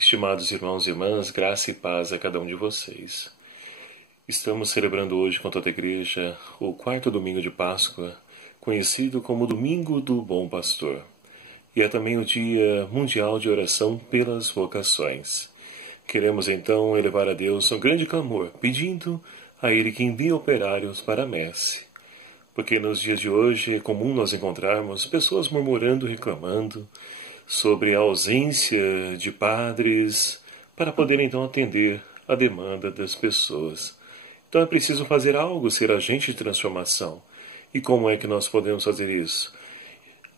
Estimados irmãos e irmãs, graça e paz a cada um de vocês. Estamos celebrando hoje com toda a igreja o quarto domingo de Páscoa, conhecido como Domingo do Bom Pastor. E é também o Dia Mundial de Oração pelas Vocações. Queremos então elevar a Deus um grande clamor, pedindo a Ele que envie operários para a messe. Porque nos dias de hoje é comum nós encontrarmos pessoas murmurando, reclamando sobre a ausência de padres para poder então atender a demanda das pessoas. Então é preciso fazer algo, ser agente de transformação. E como é que nós podemos fazer isso?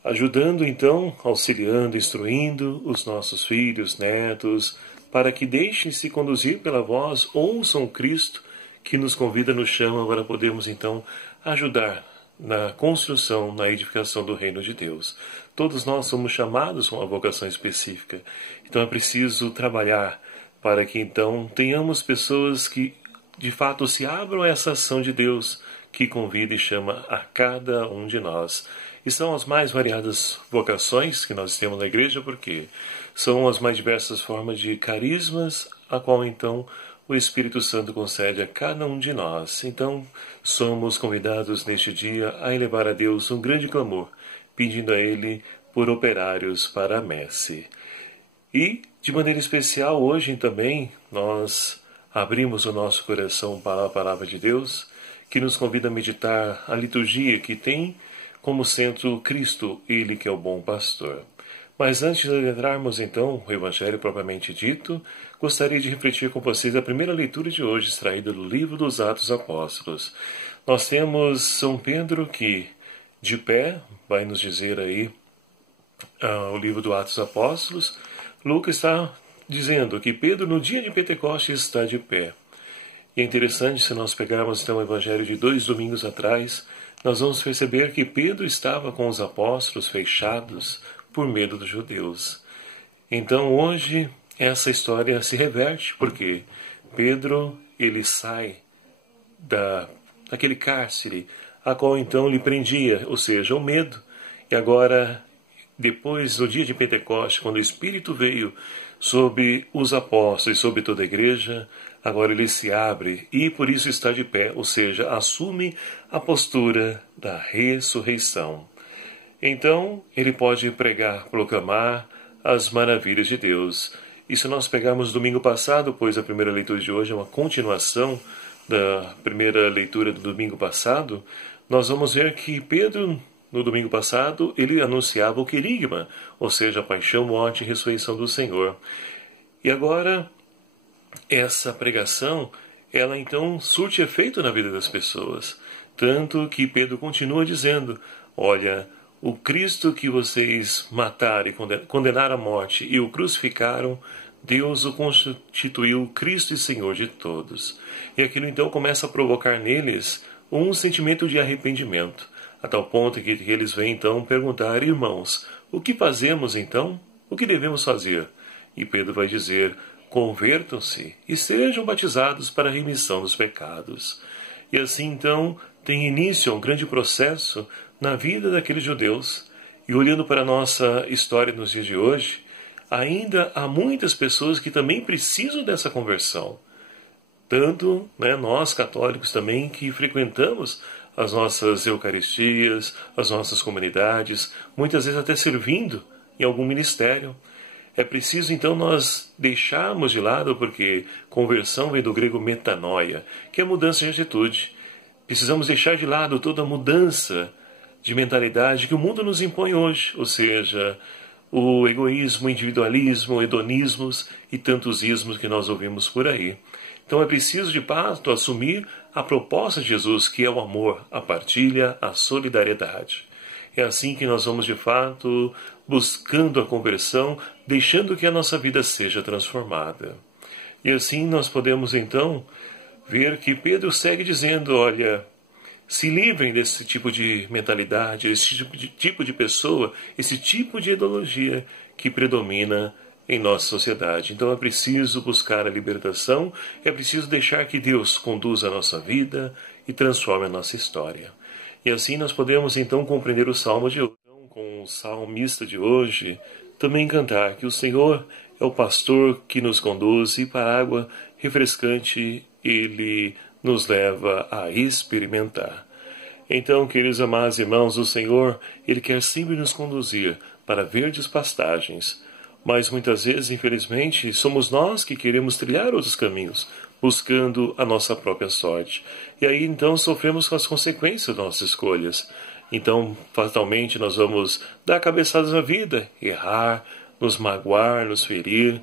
Ajudando então, auxiliando, instruindo os nossos filhos, netos, para que deixem-se conduzir pela voz, ouçam Cristo que nos convida, nos chama para podermos então ajudar na construção, na edificação do reino de Deus. Todos nós somos chamados com uma vocação específica. Então é preciso trabalhar para que então tenhamos pessoas que de fato se abram a essa ação de Deus que convida e chama a cada um de nós. E são as mais variadas vocações que nós temos na igreja, porque são as mais diversas formas de carismas, a qual então o Espírito Santo concede a cada um de nós. Então, somos convidados neste dia a elevar a Deus um grande clamor, pedindo a Ele por operários para a messe. E, de maneira especial, hoje também, nós abrimos o nosso coração para a Palavra de Deus, que nos convida a meditar a liturgia que tem como centro Cristo, Ele que é o bom pastor. Mas antes de entrarmos então no Evangelho propriamente dito, gostaria de refletir com vocês a primeira leitura de hoje, extraída do livro dos Atos Apóstolos. Nós temos São Pedro que, de pé, vai nos dizer aí o livro dos Atos Apóstolos. Lucas está dizendo que Pedro no dia de Pentecostes está de pé. E é interessante, se nós pegarmos então o Evangelho de 2 domingos atrás, nós vamos perceber que Pedro estava com os apóstolos fechados por medo dos judeus. Então hoje essa história se reverte, porque Pedro ele sai daquele cárcere a qual então lhe prendia, ou seja, o medo. E agora, depois do dia de Pentecostes, quando o Espírito veio sobre os apóstolos e sobre toda a igreja, agora ele se abre e por isso está de pé, ou seja, assume a postura da ressurreição. Então, ele pode pregar, proclamar as maravilhas de Deus. E se nós pegarmos domingo passado, pois a primeira leitura de hoje é uma continuação da primeira leitura do domingo passado, nós vamos ver que Pedro, no domingo passado, ele anunciava o querigma, ou seja, a paixão, morte e ressurreição do Senhor. E agora, essa pregação, ela então surte efeito na vida das pessoas. Tanto que Pedro continua dizendo, olha, o Cristo que vocês mataram e condenaram à morte e o crucificaram, Deus o constituiu Cristo e Senhor de todos. E aquilo então começa a provocar neles um sentimento de arrependimento, a tal ponto que eles vêm então perguntar, irmãos, o que fazemos então? O que devemos fazer? E Pedro vai dizer, convertam-se e sejam batizados para a remissão dos pecados. E assim então tem início um grande processo na vida daqueles judeus. E olhando para a nossa história nos dias de hoje, ainda há muitas pessoas que também precisam dessa conversão. Tanto nós católicos também que frequentamos as nossas eucaristias, as nossas comunidades, muitas vezes até servindo em algum ministério. É preciso então nós deixarmos de lado, porque conversão vem do grego metanoia, que é mudança de atitude. Precisamos deixar de lado toda a mudança de mentalidade que o mundo nos impõe hoje, ou seja, o egoísmo, o individualismo, o hedonismos e tantos ismos que nós ouvimos por aí. Então é preciso de fato assumir a proposta de Jesus, que é o amor, a partilha, a solidariedade. É assim que nós vamos de fato buscando a conversão, deixando que a nossa vida seja transformada. E assim nós podemos então ver que Pedro segue dizendo, olha, se livrem desse tipo de mentalidade, desse tipo de pessoa, esse tipo de ideologia que predomina em nossa sociedade. Então é preciso buscar a libertação, é preciso deixar que Deus conduza a nossa vida e transforme a nossa história. E assim nós podemos então compreender o Salmo de hoje. Então, com o salmista de hoje, também cantar que o Senhor é o pastor que nos conduz e para a água refrescante Ele nos leva a experimentar. Então, queridos amados irmãos, o Senhor, Ele quer sempre nos conduzir para verdes pastagens. Mas muitas vezes, infelizmente, somos nós que queremos trilhar outros caminhos, buscando a nossa própria sorte. E aí, então, sofremos com as consequências das nossas escolhas. Então, fatalmente, nós vamos dar cabeçadas na vida, errar, nos magoar, nos ferir.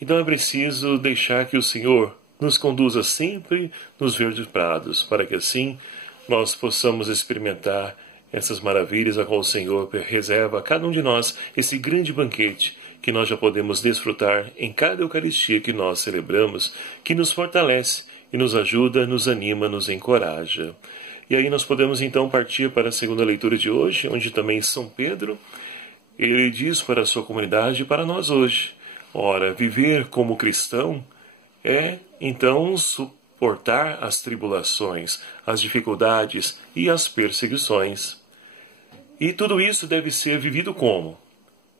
Então é preciso deixar que o Senhor nos conduza sempre nos verdes prados, para que assim nós possamos experimentar essas maravilhas a qual o Senhor reserva a cada um de nós, esse grande banquete que nós já podemos desfrutar em cada Eucaristia que nós celebramos, que nos fortalece e nos ajuda, nos anima, nos encoraja. E aí nós podemos então partir para a segunda leitura de hoje, onde também São Pedro, ele diz para a sua comunidade e para nós hoje: ora, viver como cristão é então suportar as tribulações, as dificuldades e as perseguições. E tudo isso deve ser vivido como?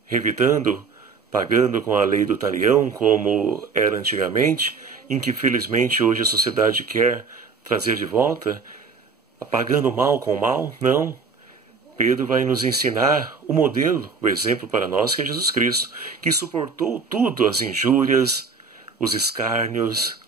Revidando, pagando com a lei do talião, como era antigamente, em que felizmente hoje a sociedade quer trazer de volta, pagando mal com mal? Não. Pedro vai nos ensinar o modelo, o exemplo para nós, que é Jesus Cristo, que suportou tudo, as injúrias, os escárnios,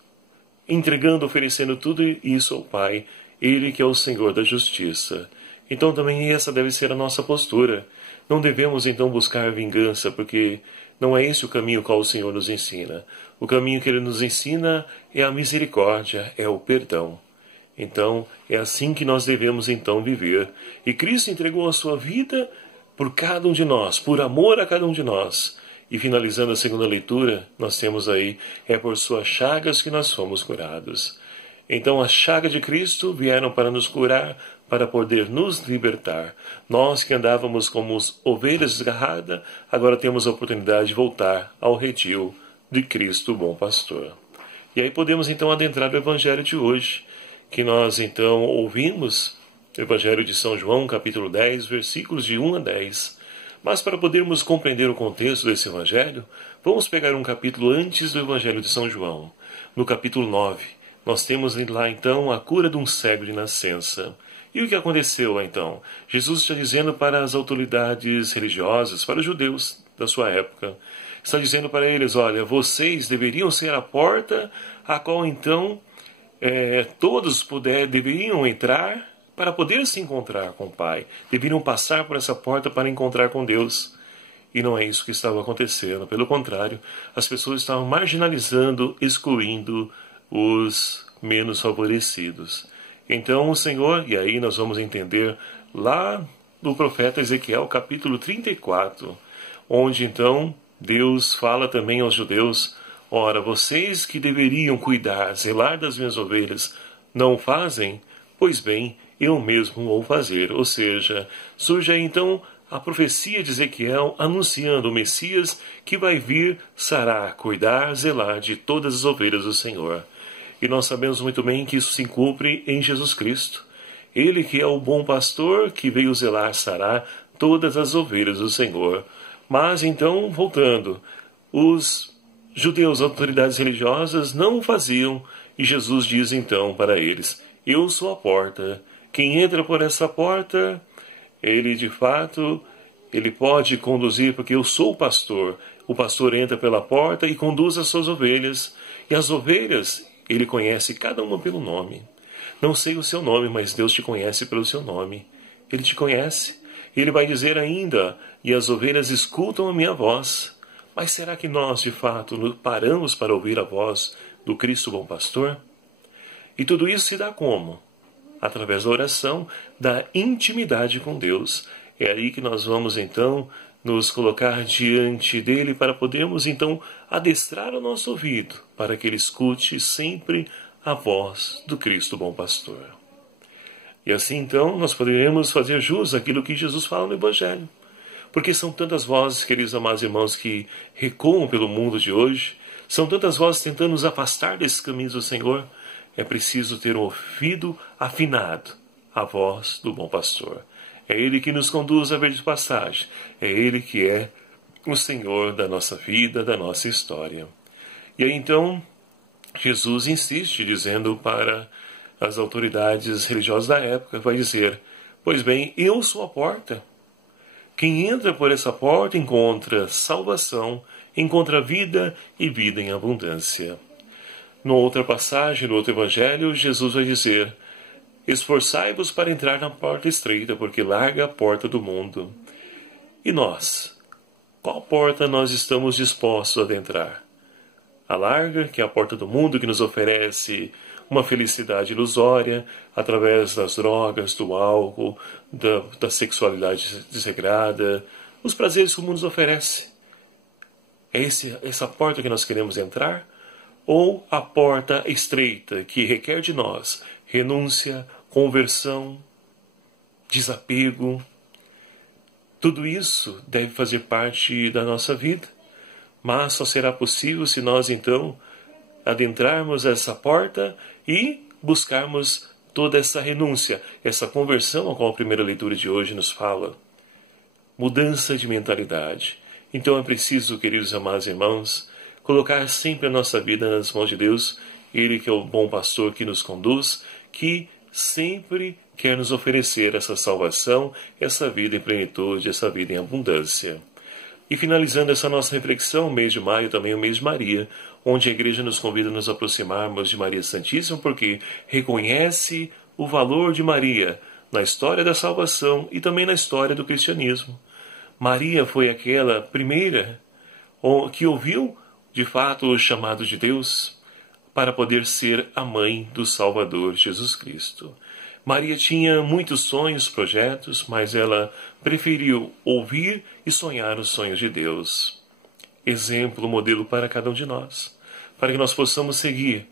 entregando, oferecendo tudo isso ao Pai, Ele que é o Senhor da justiça. Então também essa deve ser a nossa postura. Não devemos então buscar vingança, porque não é esse o caminho qual o Senhor nos ensina. O caminho que Ele nos ensina é a misericórdia, é o perdão. Então, é assim que nós devemos então viver. E Cristo entregou a sua vida por cada um de nós, por amor a cada um de nós. E finalizando a segunda leitura, nós temos aí, é por suas chagas que nós fomos curados. Então, as chagas de Cristo vieram para nos curar, para poder nos libertar. Nós que andávamos como ovelhas desgarradas, agora temos a oportunidade de voltar ao redil de Cristo, o bom pastor. E aí podemos então adentrar o Evangelho de hoje, que nós então ouvimos, o Evangelho de São João, capítulo 10, versículos de 1 a 10. Mas para podermos compreender o contexto desse Evangelho, vamos pegar um capítulo antes do Evangelho de São João. No capítulo 9, nós temos lá então a cura de um cego de nascença. E o que aconteceu lá então? Jesus está dizendo para as autoridades religiosas, para os judeus da sua época, está dizendo para eles: olha, vocês deveriam ser a porta a qual então todos deveriam entrar para poder se encontrar com o Pai. Deveriam passar por essa porta para encontrar com Deus. E não é isso que estava acontecendo. Pelo contrário, as pessoas estavam marginalizando, excluindo os menos favorecidos. Então o Senhor, e aí nós vamos entender lá do profeta Ezequiel, capítulo 34, onde então Deus fala também aos judeus: ora, vocês que deveriam cuidar, zelar das minhas ovelhas, não o fazem? Pois bem, eu mesmo vou fazer. Ou seja, surge aí então a profecia de Ezequiel anunciando o Messias que vai vir, sará, cuidar, zelar de todas as ovelhas do Senhor. E nós sabemos muito bem que isso se cumpre em Jesus Cristo. Ele que é o bom pastor, que veio zelar, sarar todas as ovelhas do Senhor. Mas então, voltando, os judeus, autoridades religiosas, não o faziam, e Jesus diz então para eles: eu sou a porta. Quem entra por essa porta, ele de fato, ele pode conduzir, porque eu sou o pastor. O pastor entra pela porta e conduz as suas ovelhas. E as ovelhas, ele conhece cada uma pelo nome. Não sei o seu nome, mas Deus te conhece pelo seu nome. Ele te conhece. Ele vai dizer ainda: e as ovelhas escutam a minha voz. Mas será que nós, de fato, paramos para ouvir a voz do Cristo Bom Pastor? E tudo isso se dá como? Através da oração, da intimidade com Deus. É aí que nós vamos, então, nos colocar diante dele para podermos, então, adestrar o nosso ouvido para que ele escute sempre a voz do Cristo Bom Pastor. E assim, então, nós poderemos fazer jus àquilo que Jesus fala no Evangelho. Porque são tantas vozes, queridos amados irmãos, que recuam pelo mundo de hoje, são tantas vozes tentando nos afastar desses caminhos do Senhor. É preciso ter um ouvido afinado à voz do bom pastor. É ele que nos conduz à verde passagem. É ele que é o Senhor da nossa vida, da nossa história. E aí então, Jesus insiste, dizendo para as autoridades religiosas da época, vai dizer: pois bem, eu sou a porta. Quem entra por essa porta encontra salvação, encontra vida e vida em abundância. Numa outra passagem, no outro evangelho, Jesus vai dizer: esforçai-vos para entrar na porta estreita, porque larga a porta do mundo. E nós? Qual porta nós estamos dispostos a adentrar? A larga, que é a porta do mundo, que nos oferece uma felicidade ilusória através das drogas, do álcool, da sexualidade desregrada, os prazeres que o mundo nos oferece. É essa porta que nós queremos entrar? Ou a porta estreita, que requer de nós renúncia, conversão, desapego? Tudo isso deve fazer parte da nossa vida, mas só será possível se nós então adentrarmos essa porta e buscarmos toda essa renúncia, essa conversão a qual a primeira leitura de hoje nos fala. Mudança de mentalidade. Então é preciso, queridos amados irmãos, colocar sempre a nossa vida nas mãos de Deus, Ele que é o bom pastor que nos conduz, que sempre quer nos oferecer essa salvação, essa vida em plenitude, essa vida em abundância. E finalizando essa nossa reflexão, o mês de maio também é o mês de Maria, onde a Igreja nos convida a nos aproximarmos de Maria Santíssima, porque reconhece o valor de Maria na história da salvação e também na história do cristianismo. Maria foi aquela primeira que ouviu, de fato, o chamado de Deus para poder ser a mãe do Salvador Jesus Cristo. Maria tinha muitos sonhos, projetos, mas ela preferiu ouvir e sonhar os sonhos de Deus. Exemplo, modelo para cada um de nós, para que nós possamos seguir,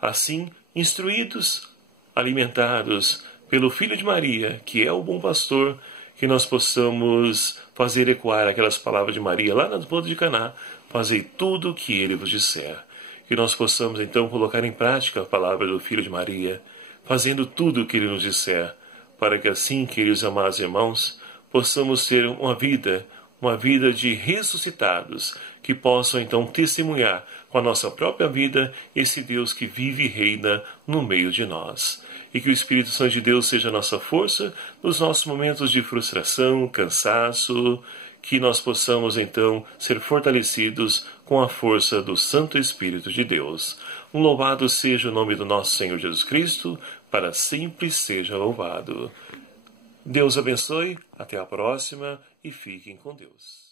assim, instruídos, alimentados pelo Filho de Maria, que é o bom pastor, que nós possamos fazer ecoar aquelas palavras de Maria lá nas bodas de Caná: fazei tudo o que ele vos disser. Que nós possamos então colocar em prática a palavra do Filho de Maria, fazendo tudo o que ele nos disser, para que assim, queridos amados irmãos, possamos ter uma vida de ressuscitados, que possam então testemunhar com a nossa própria vida esse Deus que vive e reina no meio de nós. E que o Espírito Santo de Deus seja a nossa força nos nossos momentos de frustração, cansaço, que nós possamos então ser fortalecidos com a força do Santo Espírito de Deus. Um louvado seja o nome do nosso Senhor Jesus Cristo, para sempre seja louvado. Deus abençoe, até a próxima e fiquem com Deus.